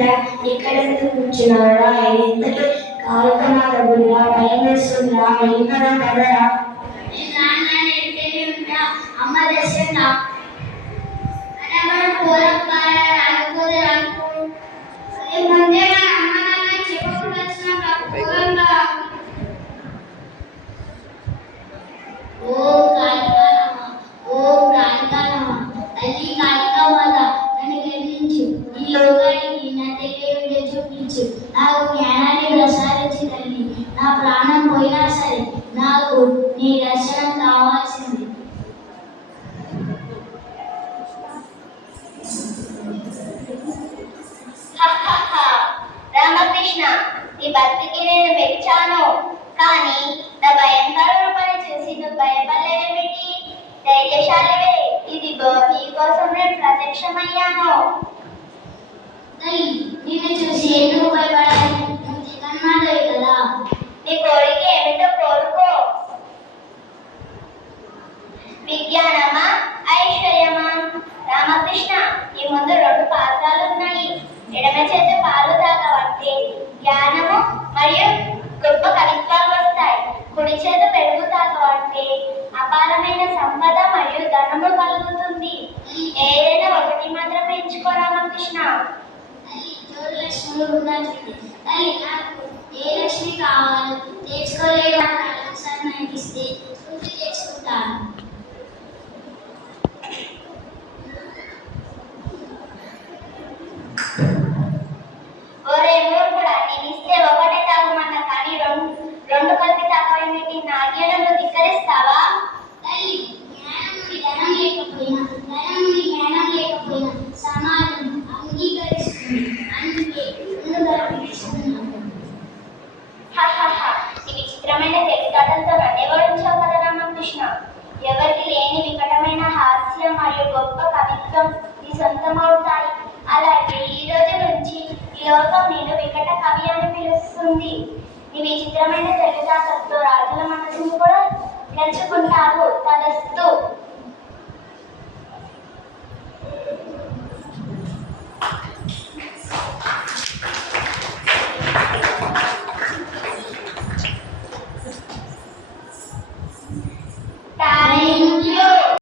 ఏమిటా ఇక్కడ కూర్చున్నాడా? ఇంతకీ కాలుకమాల గుడిరా? భయం వేస్తుందా? వెళ్ళిపోదాం కదరా. అమ్మ దర్శనం పోదాం ముందే మా అమ్మ నాన్న చెప్పకుండా వచ్చిన ఓ కాళికానమ్మ, ఓ కాళికానమ్మ, తల్లి కాళికామాత నన్ను గర్వించు, ఈ లోకానికి నా తెలియ చూపించు, నాకు జ్ఞానాన్ని ప్రసాదించి తల్లి, నా ప్రాణం పోయినా సరే నాకు నీ దర్శనం కావాల్సింది. రామకృష్ణ, నీ భక్తికి నేను మెచ్చాను, కానీ నా భయంకర రూపాన్ని చూసి నువ్వు భయపడలేవేమిటి? ధైర్యశాలివే, ఇది నీ కోసం నేను ప్రత్యక్షమయ్యాను. నిన్ను చూసి ఎందుకు భయపడాలి? జగన్మాతవి కదా. నీ కోరిక ఏమిటో కోరుకో. విజ్ఞానమా, ఐశ్వర్యమా? రామకృష్ణ, నీ ముందు రెండు పాత్రలు ఉన్నాయి. ఎడమ చేత పాలు తాగబట్టే జ్ఞానము మరియు గొప్ప కవిత్వాలు వస్తాయి. కుడి చేత పెరుగు తాగబట్టే అపారమైన సంపద మరియు ధనము కలుగుతుంది. ఏదైనా ఒకటి మాత్రం ఎంచుకో రామకృష్ణ. లక్ష్మి ఉన్నట్లయితే తల్లి నాకు ఏ లక్ష్మి కావాలి తెచ్చుకోలేదు నాకు ఇస్తే పూర్తి తెచ్చుకుంటాను. ఒరే మూర్ఖుడా, నేను ఇస్తే ఒకటే తాగమన్నా కానీ రెండు కలిపి తాగేమిటి? నాగ్యను ధిక్కరిస్తావా? తల్లి, జ్ఞానం లేకపోయినా జ్ఞానం లేకపోయినా సమాజం అంగీకరిస్తుంది. అందుకే ఈ విచిత్రమైన తెలివితేటలతో నన్నే ఓడించావు కదా రామకృష్ణ. ఎవరికి లేని వికటమైన హాస్యం మరియు గొప్ప కవిత్వం నీ సొంతమవుతాయి. అలాగే ఈ రోజు నుంచి ఈ లోకం నేను వికట కవి అని పిలుస్తుంది. నీ విచిత్రమైన తెలివితేటలతో రాజుల మనసును కూడా గెలుచుకుంటావు. తదస్తు.